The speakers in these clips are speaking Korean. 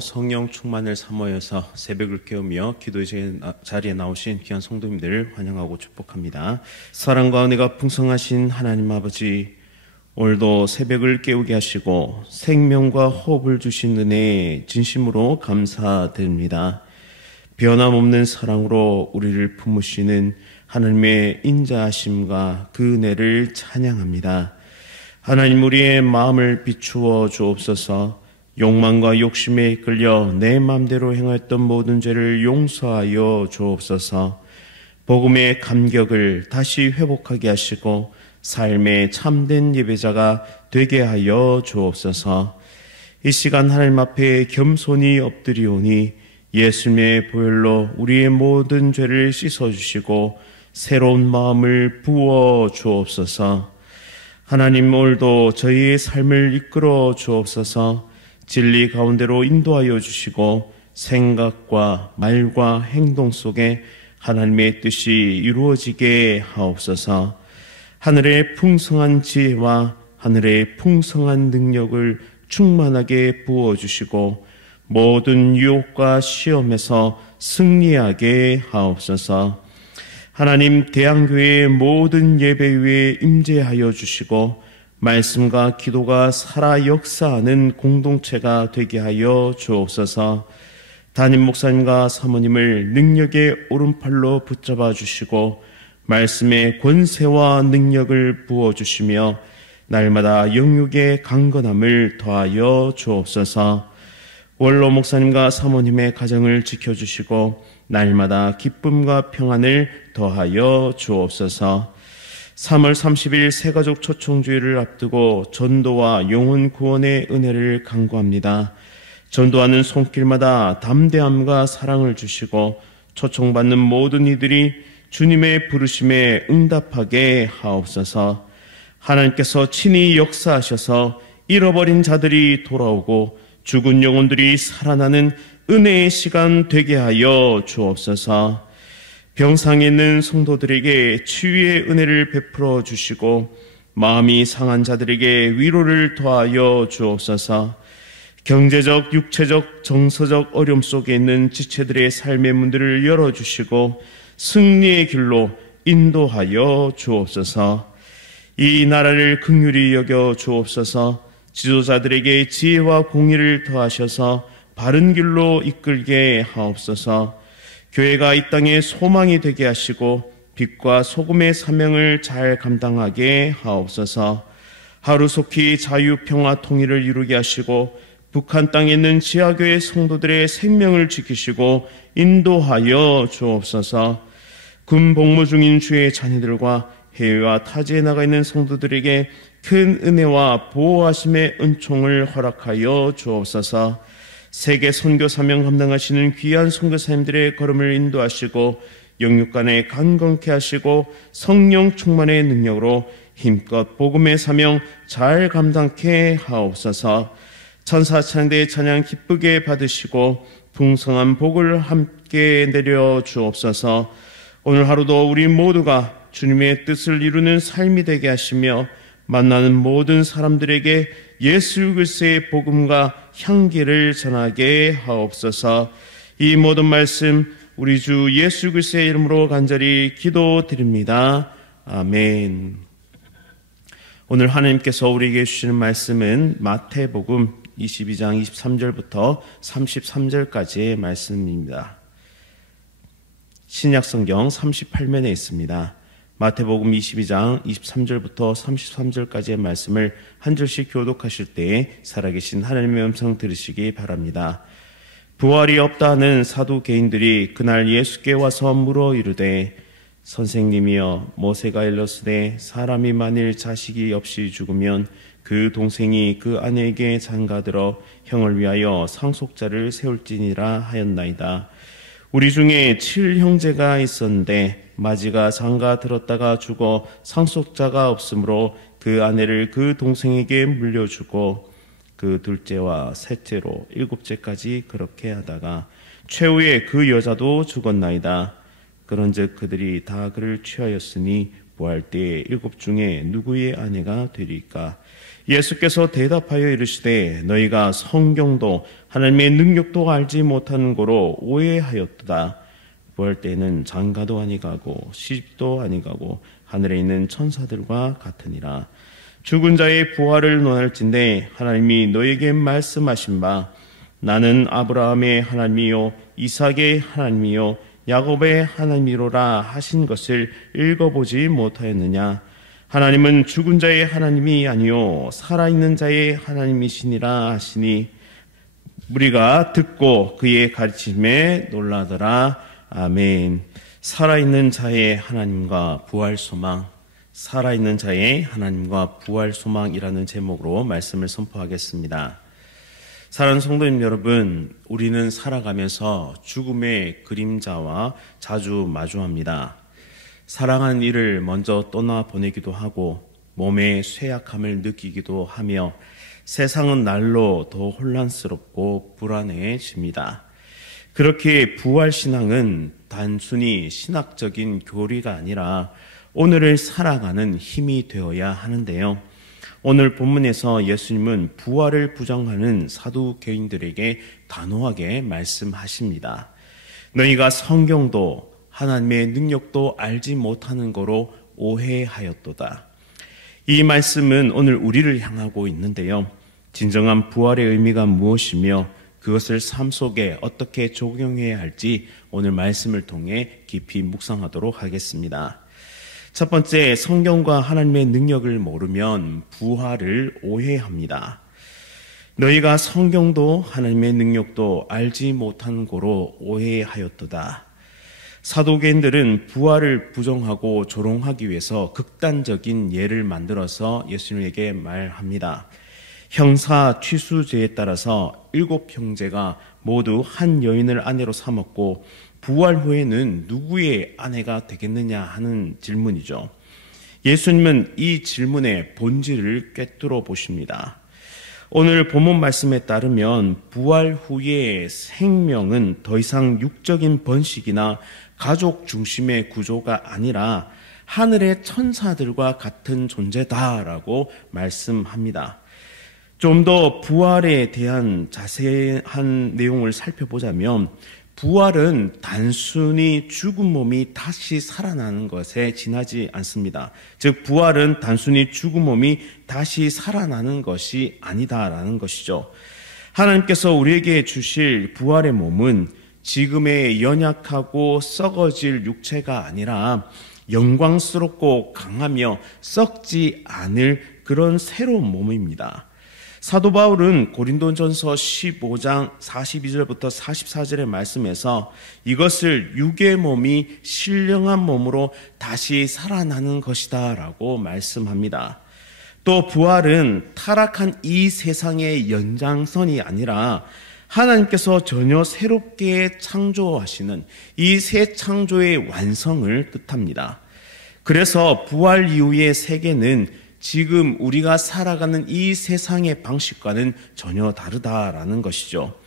성령 충만을 사모여서 새벽을 깨우며 기도의 자리에 나오신 귀한 성도님들을 환영하고 축복합니다. 사랑과 은혜가 풍성하신 하나님 아버지, 오늘도 새벽을 깨우게 하시고 생명과 호흡을 주신 은혜에 진심으로 감사드립니다. 변함없는 사랑으로 우리를 품으시는 하나님의 인자하심과 그 은혜를 찬양합니다. 하나님, 우리의 마음을 비추어 주옵소서. 욕망과 욕심에 이끌려 내 마음대로 행했던 모든 죄를 용서하여 주옵소서. 복음의 감격을 다시 회복하게 하시고 삶의 참된 예배자가 되게 하여 주옵소서. 이 시간 하나님 앞에 겸손히 엎드리오니 예수님의 보혈로 우리의 모든 죄를 씻어주시고 새로운 마음을 부어 주옵소서. 하나님, 오늘도 저희의 삶을 이끌어 주옵소서. 진리 가운데로 인도하여 주시고 생각과 말과 행동 속에 하나님의 뜻이 이루어지게 하옵소서. 하늘의 풍성한 지혜와 하늘의 풍성한 능력을 충만하게 부어주시고 모든 유혹과 시험에서 승리하게 하옵소서. 하나님, 대한교회의 모든 예배 위에 임재하여 주시고 말씀과 기도가 살아 역사하는 공동체가 되게 하여 주옵소서. 담임 목사님과 사모님을 능력의 오른팔로 붙잡아 주시고 말씀의 권세와 능력을 부어주시며 날마다 영육의 강건함을 더하여 주옵소서. 원로 목사님과 사모님의 가정을 지켜주시고 날마다 기쁨과 평안을 더하여 주옵소서. 3월 30일 새가족 초청주일을 앞두고 전도와 영혼 구원의 은혜를 간구합니다. 전도하는 손길마다 담대함과 사랑을 주시고 초청받는 모든 이들이 주님의 부르심에 응답하게 하옵소서. 하나님께서 친히 역사하셔서 잃어버린 자들이 돌아오고 죽은 영혼들이 살아나는 은혜의 시간 되게 하여 주옵소서. 병상에 있는 성도들에게 치유의 은혜를 베풀어 주시고 마음이 상한 자들에게 위로를 더하여 주옵소서. 경제적, 육체적, 정서적 어려움 속에 있는 지체들의 삶의 문들을 열어주시고 승리의 길로 인도하여 주옵소서. 이 나라를 긍휼히 여겨 주옵소서. 지도자들에게 지혜와 공의를 더하셔서 바른 길로 이끌게 하옵소서. 교회가 이 땅에 소망이 되게 하시고 빛과 소금의 사명을 잘 감당하게 하옵소서. 하루속히 자유, 평화, 통일을 이루게 하시고 북한 땅에 있는 지하교회 성도들의 생명을 지키시고 인도하여 주옵소서. 군 복무 중인 주의 자녀들과 해외와 타지에 나가 있는 성도들에게 큰 은혜와 보호하심의 은총을 허락하여 주옵소서. 세계 선교 사명 감당하시는 귀한 선교사님들의 걸음을 인도하시고 영육간에 강건케 하시고 성령 충만의 능력으로 힘껏 복음의 사명 잘 감당케 하옵소서. 천사 찬양대의 찬양 기쁘게 받으시고 풍성한 복을 함께 내려 주옵소서. 오늘 하루도 우리 모두가 주님의 뜻을 이루는 삶이 되게 하시며 만나는 모든 사람들에게 예수 그리스도의 복음과 향기를 전하게 하옵소서. 이 모든 말씀 우리 주 예수 그리스도의 이름으로 간절히 기도드립니다. 아멘. 오늘 하나님께서 우리에게 주시는 말씀은 마태복음 22장 23절부터 33절까지의 말씀입니다. 신약성경 38면에 있습니다. 마태복음 22장 23절부터 33절까지의 말씀을 한 절씩 교독하실 때에 살아계신 하나님의 음성 들으시기 바랍니다. 부활이 없다 하는 사두개인들이 그날 예수께 와서 물어 이르되 선생님이여, 모세가 일렀으되 사람이 만일 자식이 없이 죽으면 그 동생이 그 아내에게 장가들어 형을 위하여 상속자를 세울지니라 하였나이다. 우리 중에 7형제가 있었는데 마지가 장가 들었다가 죽어 상속자가 없으므로 그 아내를 그 동생에게 물려주고 그 둘째와 셋째로 7째까지 그렇게 하다가 최후에 그 여자도 죽었나이다. 그런즉 그들이 다 그를 취하였으니 부활 때에 7 중에 누구의 아내가 되리까? 예수께서 대답하여 이르시되 너희가 성경도 하나님의 능력도 알지 못하는 거로 오해하였도다. 부활 때에는 장가도 아니가고 시집도 아니가고 하늘에 있는 천사들과 같으니라. 죽은 자의 부활을 논할진대 하나님이 너에게 말씀하신 바 나는 아브라함의 하나님이요 이삭의 하나님이요 야곱의 하나님이로라 하신 것을 읽어보지 못하였느냐. 하나님은 죽은 자의 하나님이 아니요 살아있는 자의 하나님이시니라 하시니 우리가 듣고 그의 가르침에 놀라더라. 아멘. 살아있는 자의 하나님과 부활 소망, 살아있는 자의 하나님과 부활 소망이라는 제목으로 말씀을 선포하겠습니다. 사랑하는 성도님 여러분, 우리는 살아가면서 죽음의 그림자와 자주 마주합니다. 사랑하는 이를 먼저 떠나보내기도 하고 몸의 쇠약함을 느끼기도 하며 세상은 날로 더 혼란스럽고 불안해집니다. 그렇게 부활신앙은 단순히 신학적인 교리가 아니라 오늘을 살아가는 힘이 되어야 하는데요. 오늘 본문에서 예수님은 부활을 부정하는 사두개인들에게 단호하게 말씀하십니다. 너희가 성경도 하나님의 능력도 알지 못하는 거로 오해하였도다. 이 말씀은 오늘 우리를 향하고 있는데요. 진정한 부활의 의미가 무엇이며 그것을 삶 속에 어떻게 적용해야 할지 오늘 말씀을 통해 깊이 묵상하도록 하겠습니다. 첫 번째, 성경과 하나님의 능력을 모르면 부활을 오해합니다. 너희가 성경도 하나님의 능력도 알지 못한 고로 오해하였도다. 사도개인들은 부활을 부정하고 조롱하기 위해서 극단적인 예를 만들어서 예수님에게 말합니다. 형사 취수제에 따라서 7 형제가 모두 한 여인을 아내로 삼았고 부활 후에는 누구의 아내가 되겠느냐 하는 질문이죠. 예수님은 이 질문의 본질을 꿰뚫어 보십니다. 오늘 본문 말씀에 따르면 부활 후의 생명은 더 이상 육적인 번식이나 가족 중심의 구조가 아니라 하늘의 천사들과 같은 존재다라고 말씀합니다. 좀 더 부활에 대한 자세한 내용을 살펴보자면 부활은 단순히 죽은 몸이 다시 살아나는 것에 지나지 않습니다. 즉 부활은 단순히 죽은 몸이 다시 살아나는 것이 아니다라는 것이죠. 하나님께서 우리에게 주실 부활의 몸은 지금의 연약하고 썩어질 육체가 아니라 영광스럽고 강하며 썩지 않을 그런 새로운 몸입니다. 사도 바울은 고린도전서 15장 42절부터 44절의 말씀에서 이것을 육의 몸이 신령한 몸으로 다시 살아나는 것이다 라고 말씀합니다. 또 부활은 타락한 이 세상의 연장선이 아니라 하나님께서 전혀 새롭게 창조하시는 이 새 창조의 완성을 뜻합니다. 그래서 부활 이후의 세계는 지금 우리가 살아가는 이 세상의 방식과는 전혀 다르다라는 것이죠.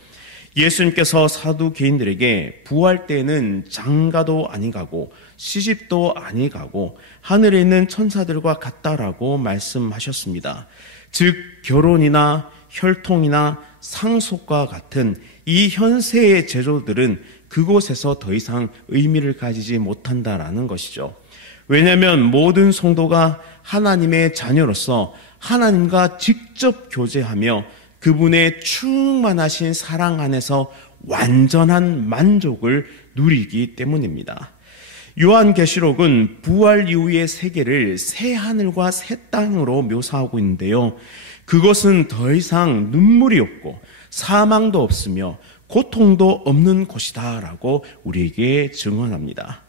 예수님께서 사두개인들에게 부활 때는 장가도 아니가고 시집도 아니가고 하늘에 있는 천사들과 같다라고 말씀하셨습니다. 즉 결혼이나 혈통이나 상속과 같은 이 현세의 제도들은 그곳에서 더 이상 의미를 가지지 못한다라는 것이죠. 왜냐하면 모든 성도가 하나님의 자녀로서 하나님과 직접 교제하며 그분의 충만하신 사랑 안에서 완전한 만족을 누리기 때문입니다. 요한계시록은 부활 이후의 세계를 새 하늘과 새 땅으로 묘사하고 있는데요. 그것은 더 이상 눈물이 없고 사망도 없으며 고통도 없는 곳이다라고 우리에게 증언합니다.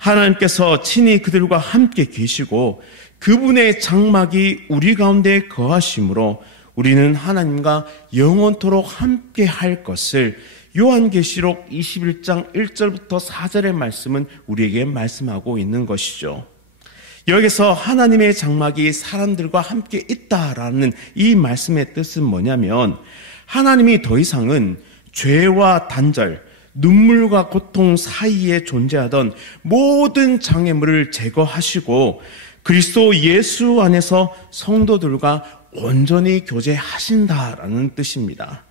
하나님께서 친히 그들과 함께 계시고 그분의 장막이 우리 가운데 거하심으로 우리는 하나님과 영원토록 함께 할 것을 요한계시록 21장 1절부터 4절의 말씀은 우리에게 말씀하고 있는 것이죠. 여기서 하나님의 장막이 사람들과 함께 있다라는 이 말씀의 뜻은 뭐냐면 하나님이 더 이상은 죄와 단절, 눈물과 고통 사이에 존재하던 모든 장애물을 제거하시고 그리스도 예수 안에서 성도들과 온전히 교제하신다라는 뜻입니다.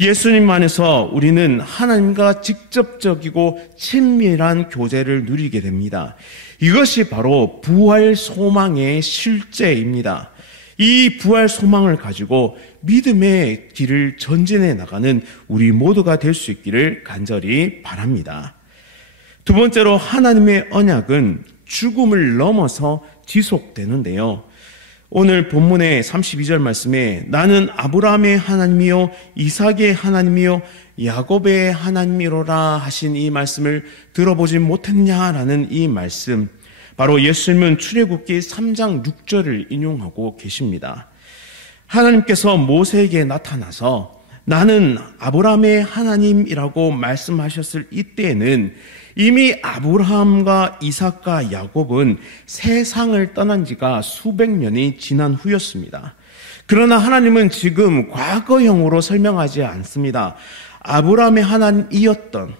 예수님 안에서 우리는 하나님과 직접적이고 친밀한 교제를 누리게 됩니다. 이것이 바로 부활 소망의 실제입니다. 이 부활 소망을 가지고 믿음의 길을 전진해 나가는 우리 모두가 될 수 있기를 간절히 바랍니다. 두 번째로 하나님의 언약은 죽음을 넘어서 지속되는데요. 오늘 본문의 32절 말씀에 나는 아브라함의 하나님이요 이삭의 하나님이요 야곱의 하나님이로라 하신 이 말씀을 들어보지 못했냐라는 이 말씀, 바로 예수님은 출애굽기 3장 6절을 인용하고 계십니다. 하나님께서 모세에게 나타나서 나는 아브라함의 하나님이라고 말씀하셨을 이때에는 이미 아브라함과 이삭과 야곱은 세상을 떠난 지가 수백 년이 지난 후였습니다. 그러나 하나님은 지금 과거형으로 설명하지 않습니다. 아브라함의 하나님이었던,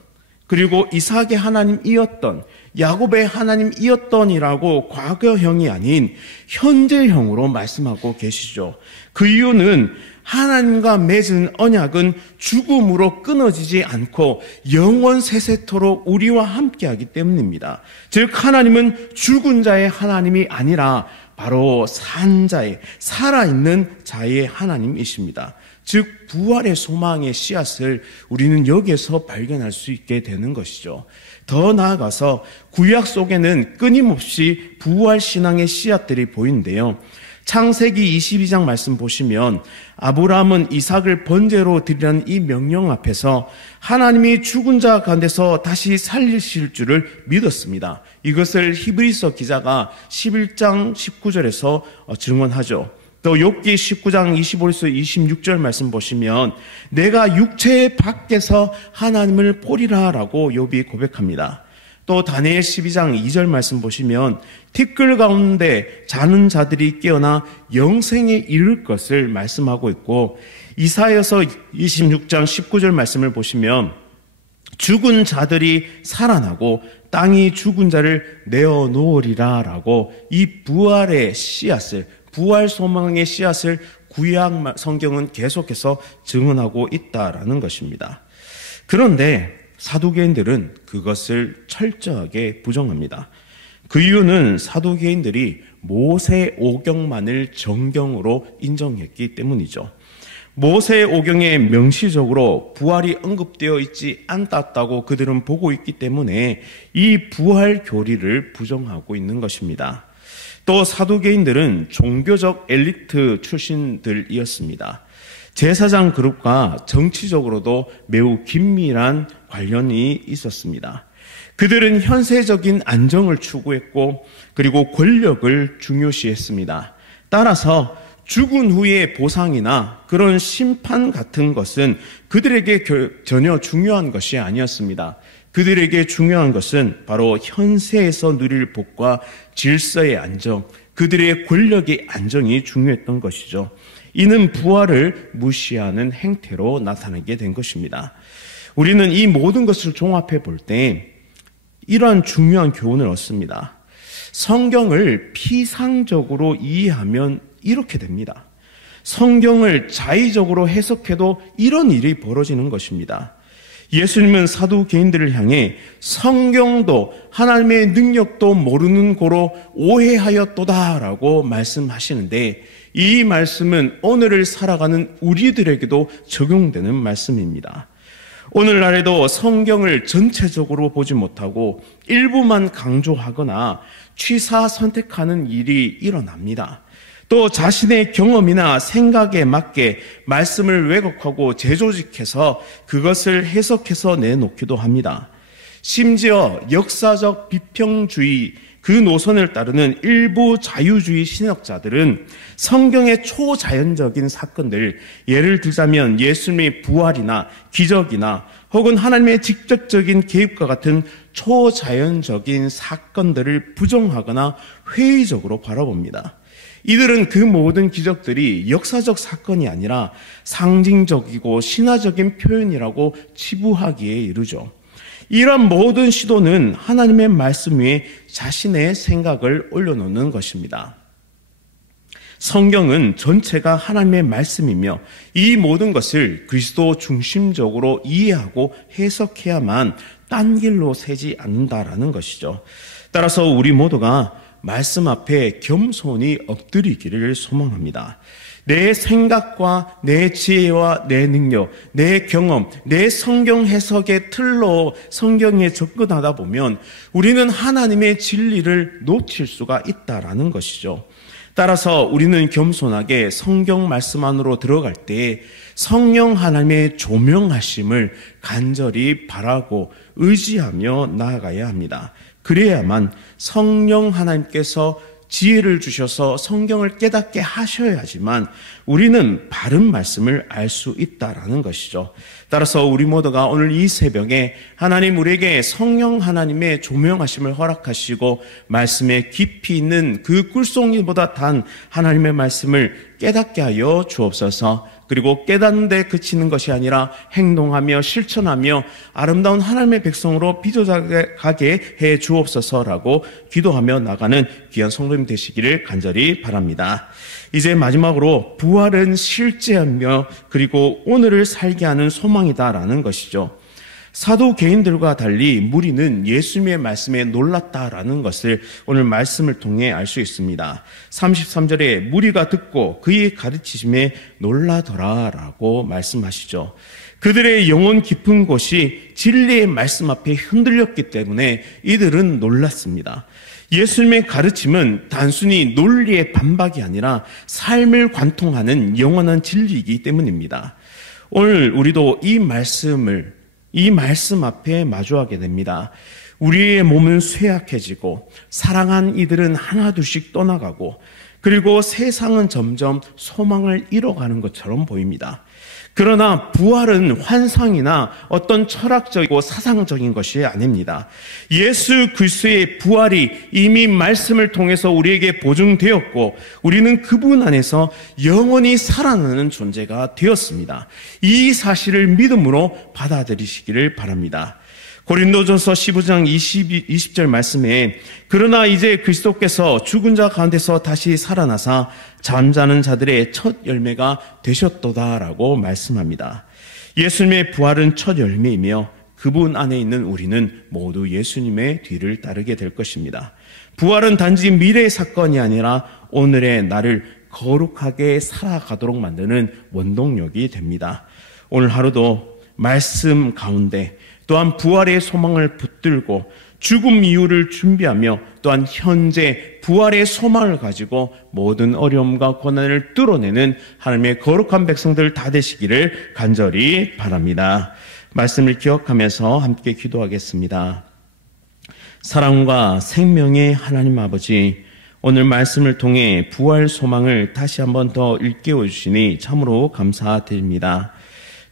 그리고 이삭의 하나님이었던, 야곱의 하나님이었던이라고 과거형이 아닌 현재형으로 말씀하고 계시죠. 그 이유는 하나님과 맺은 언약은 죽음으로 끊어지지 않고 영원 세세토록 우리와 함께하기 때문입니다. 즉 하나님은 죽은 자의 하나님이 아니라 바로 산 자의, 살아있는 자의 하나님이십니다. 즉 부활의 소망의 씨앗을 우리는 여기에서 발견할 수 있게 되는 것이죠. 더 나아가서 구약 속에는 끊임없이 부활 신앙의 씨앗들이 보이는데요. 창세기 22장 말씀 보시면 아브라함은 이삭을 번제로 드리라는 이 명령 앞에서 하나님이 죽은 자 가운데서 다시 살리실 줄을 믿었습니다. 이것을 히브리서 기자가 11장 19절에서 증언하죠. 또 욥기 19장 25에서 26절 말씀 보시면 내가 육체 밖에서 하나님을 보리라라고 욥이 고백합니다. 또 다니엘 12장 2절 말씀 보시면 티끌 가운데 자는 자들이 깨어나 영생에 이를 것을 말씀하고 있고, 이사야서 26장 19절 말씀을 보시면 죽은 자들이 살아나고 땅이 죽은 자를 내어놓으리라 라고 이 부활의 씨앗을, 부활 소망의 씨앗을 구약 성경은 계속해서 증언하고 있다라는 것입니다. 그런데 사두개인들은 그것을 철저하게 부정합니다. 그 이유는 사두개인들이 모세 오경만을 정경으로 인정했기 때문이죠. 모세 오경에 명시적으로 부활이 언급되어 있지 않았다고 그들은 보고 있기 때문에 이 부활 교리를 부정하고 있는 것입니다. 또 사두개인들은 종교적 엘리트 출신들이었습니다. 제사장 그룹과 정치적으로도 매우 긴밀한 관련이 있었습니다. 그들은 현세적인 안정을 추구했고 그리고 권력을 중요시했습니다. 따라서 죽은 후의 보상이나 그런 심판 같은 것은 그들에게 전혀 중요한 것이 아니었습니다. 그들에게 중요한 것은 바로 현세에서 누릴 복과 질서의 안정, 그들의 권력의 안정이 중요했던 것이죠. 이는 부활을 무시하는 행태로 나타나게 된 것입니다. 우리는 이 모든 것을 종합해 볼 때 이러한 중요한 교훈을 얻습니다. 성경을 피상적으로 이해하면 이렇게 됩니다. 성경을 자의적으로 해석해도 이런 일이 벌어지는 것입니다. 예수님은 사두개인들을 향해 성경도 하나님의 능력도 모르는 고로 오해하였도다라고 말씀하시는데, 이 말씀은 오늘을 살아가는 우리들에게도 적용되는 말씀입니다. 오늘날에도 성경을 전체적으로 보지 못하고 일부만 강조하거나 취사 선택하는 일이 일어납니다. 또 자신의 경험이나 생각에 맞게 말씀을 왜곡하고 재조직해서 그것을 해석해서 내놓기도 합니다. 심지어 역사적 비평주의, 그 노선을 따르는 일부 자유주의 신학자들은 성경의 초자연적인 사건들, 예를 들자면 예수님의 부활이나 기적이나 혹은 하나님의 직접적인 개입과 같은 초자연적인 사건들을 부정하거나 회의적으로 바라봅니다. 이들은 그 모든 기적들이 역사적 사건이 아니라 상징적이고 신화적인 표현이라고 치부하기에 이르죠. 이런 모든 시도는 하나님의 말씀 위에 자신의 생각을 올려놓는 것입니다. 성경은 전체가 하나님의 말씀이며 이 모든 것을 그리스도 중심적으로 이해하고 해석해야만 딴 길로 새지 않는다라는 것이죠. 따라서 우리 모두가 말씀 앞에 겸손히 엎드리기를 소망합니다. 내 생각과 내 지혜와 내 능력, 내 경험, 내 성경 해석의 틀로 성경에 접근하다 보면 우리는 하나님의 진리를 놓칠 수가 있다라는 것이죠. 따라서 우리는 겸손하게 성경 말씀 안으로 들어갈 때 성령 하나님의 조명하심을 간절히 바라고 의지하며 나아가야 합니다. 그래야만 성령 하나님께서 지혜를 주셔서 성경을 깨닫게 하셔야지만 우리는 바른 말씀을 알 수 있다라는 것이죠. 따라서 우리 모두가 오늘 이 새벽에 하나님 우리에게 성령 하나님의 조명하심을 허락하시고 말씀에 깊이 있는 그 꿀송이보다 단 하나님의 말씀을 깨닫게 하여 주옵소서. 그리고 깨닫는 데 그치는 것이 아니라 행동하며 실천하며 아름다운 하나님의 백성으로 빚어가게 해 주옵소서라고 기도하며 나가는 귀한 성도님 되시기를 간절히 바랍니다. 이제 마지막으로 부활은 실제하며 그리고 오늘을 살게 하는 소망이다라는 것이죠. 사도 개인들과 달리 무리는 예수님의 말씀에 놀랐다라는 것을 오늘 말씀을 통해 알 수 있습니다. 33절에 무리가 듣고 그의 가르치심에 놀라더라라고 말씀하시죠. 그들의 영혼 깊은 곳이 진리의 말씀 앞에 흔들렸기 때문에 이들은 놀랐습니다. 예수님의 가르침은 단순히 논리의 반박이 아니라 삶을 관통하는 영원한 진리이기 때문입니다. 오늘 우리도 이 말씀 앞에 마주하게 됩니다. 우리의 몸은 쇠약해지고 사랑한 이들은 하나둘씩 떠나가고 그리고 세상은 점점 소망을 잃어가는 것처럼 보입니다. 그러나 부활은 환상이나 어떤 철학적이고 사상적인 것이 아닙니다. 예수 그리스도의 부활이 이미 말씀을 통해서 우리에게 보증되었고 우리는 그분 안에서 영원히 살아나는 존재가 되었습니다. 이 사실을 믿음으로 받아들이시기를 바랍니다. 고린도전서 15장 20절 말씀에 그러나 이제 그리스도께서 죽은 자 가운데서 다시 살아나사 잠자는 자들의 첫 열매가 되셨도다라고 말씀합니다. 예수님의 부활은 첫 열매이며 그분 안에 있는 우리는 모두 예수님의 뒤를 따르게 될 것입니다. 부활은 단지 미래의 사건이 아니라 오늘의 나를 거룩하게 살아가도록 만드는 원동력이 됩니다. 오늘 하루도 말씀 가운데 또한 부활의 소망을 붙들고 죽음 이후를 준비하며 또한 현재 부활의 소망을 가지고 모든 어려움과 고난을 뚫어내는 하나님의 거룩한 백성들 다 되시기를 간절히 바랍니다. 말씀을 기억하면서 함께 기도하겠습니다. 사랑과 생명의 하나님 아버지, 오늘 말씀을 통해 부활 소망을 다시 한번 더 일깨워 주시니 참으로 감사드립니다.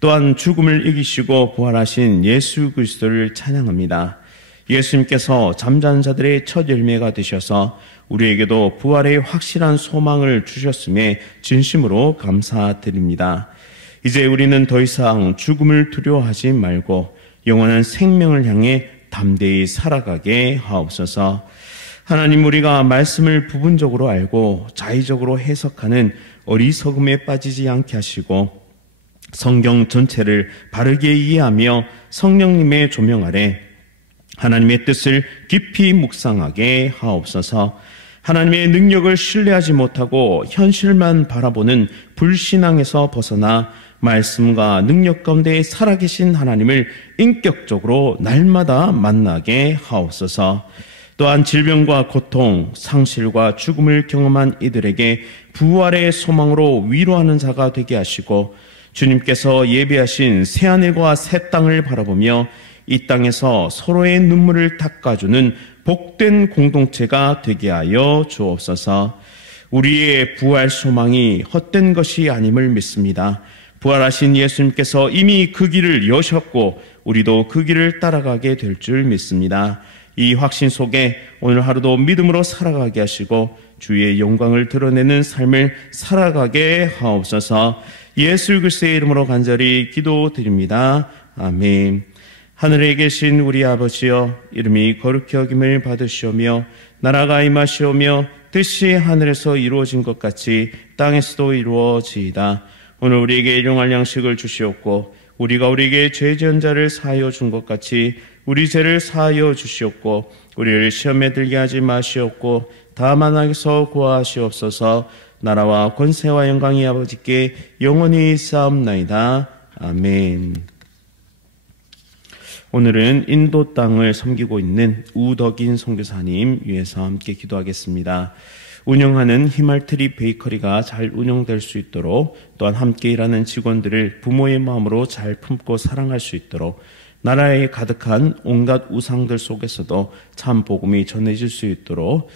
또한 죽음을 이기시고 부활하신 예수 그리스도를 찬양합니다. 예수님께서 잠자는 자들의 첫 열매가 되셔서 우리에게도 부활의 확실한 소망을 주셨음에 진심으로 감사드립니다. 이제 우리는 더 이상 죽음을 두려워하지 말고 영원한 생명을 향해 담대히 살아가게 하옵소서. 하나님, 우리가 말씀을 부분적으로 알고 자의적으로 해석하는 어리석음에 빠지지 않게 하시고 성경 전체를 바르게 이해하며 성령님의 조명 아래 하나님의 뜻을 깊이 묵상하게 하옵소서. 하나님의 능력을 신뢰하지 못하고 현실만 바라보는 불신앙에서 벗어나 말씀과 능력 가운데 살아계신 하나님을 인격적으로 날마다 만나게 하옵소서. 또한 질병과 고통, 상실과 죽음을 경험한 이들에게 부활의 소망으로 위로하는 자가 되게 하시고 주님께서 예비하신 새하늘과 새 땅을 바라보며 이 땅에서 서로의 눈물을 닦아주는 복된 공동체가 되게 하여 주옵소서. 우리의 부활 소망이 헛된 것이 아님을 믿습니다. 부활하신 예수님께서 이미 그 길을 여셨고 우리도 그 길을 따라가게 될 줄 믿습니다. 이 확신 속에 오늘 하루도 믿음으로 살아가게 하시고 주의 영광을 드러내는 삶을 살아가게 하옵소서. 예수 그리스도의 이름으로 간절히 기도드립니다. 아멘. 하늘에 계신 우리 아버지여, 이름이 거룩히 여김을 받으시오며 나라가 임하시오며 뜻이 하늘에서 이루어진 것 같이 땅에서도 이루어지이다. 오늘 우리에게 일용할 양식을 주시옵고 우리가 우리에게 죄 지은 자를 사하여 준 것 같이 우리 죄를 사하여 주시옵고 우리를 시험에 들게 하지 마시옵고 다만 악에서 구하시옵소서. 나라와 권세와 영광이 아버지께 영원히 쌓옵나이다. 아멘. 오늘은 인도 땅을 섬기고 있는 우덕인 선교사님 위해서 함께 기도하겠습니다. 운영하는 히말트리 베이커리가 잘 운영될 수 있도록, 또한 함께 일하는 직원들을 부모의 마음으로 잘 품고 사랑할 수 있도록, 나라에 가득한 온갖 우상들 속에서도 참 복음이 전해질 수 있도록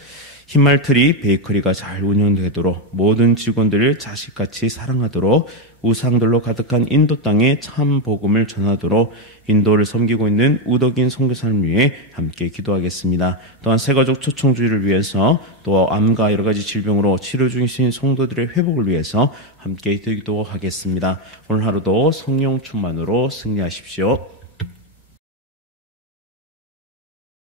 히말트리 베이커리가 잘 운영되도록, 모든 직원들을 자식같이 사랑하도록, 우상들로 가득한 인도 땅에 참 복음을 전하도록 인도를 섬기고 있는 우덕인 선교사님을 위해 함께 기도하겠습니다. 또한 새가족 초청주의를 위해서, 또 암과 여러 가지 질병으로 치료 중이신 성도들의 회복을 위해서 함께 기도하겠습니다. 오늘 하루도 성령 충만으로 승리하십시오.